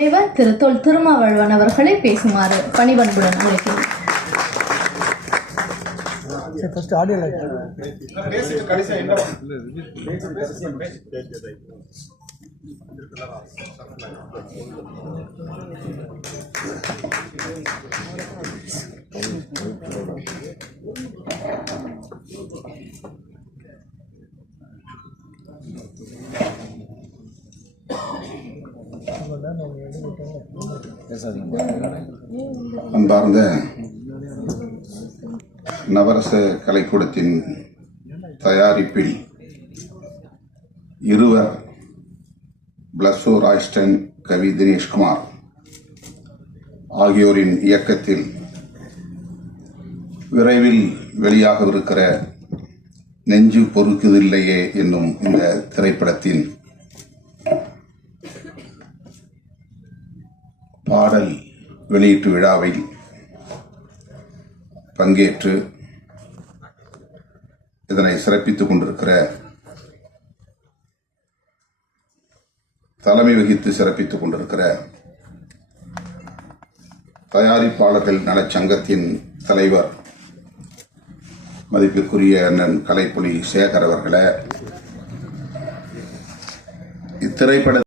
தலைவர் திரு தொல் திருமாவளவன் அவர்களை பேசுமாறு பணிவன்புடன் அழைக்கிறேன். அன்பார்ந்த நவரச கலைக்கூடத்தின் தயாரிப்பில் இருவர் பிளஸோ ராய்ஸ்டன், கவி தினேஷ்குமார் ஆகியோரின் இயக்கத்தில் விரைவில் வெளியாகவிருக்கிற நெஞ்சு பொறுக்குதில்லையே என்னும் இந்த திரைப்படத்தின் பாடல் வெளியீட்டு விழாவில் பங்கேற்று இதனை சிறப்பித்துக் கொண்டிருக்கிற, தலைமை வகித்து சிறப்பித்துக் கொண்டிருக்கிற தயாரிப்பாளர்கள் நலச்சங்கத்தின் தலைவர் மதிப்பிற்குரிய அண்ணன் கலைப்புலி சேகர் அவர்களே, இத்திரைப்பட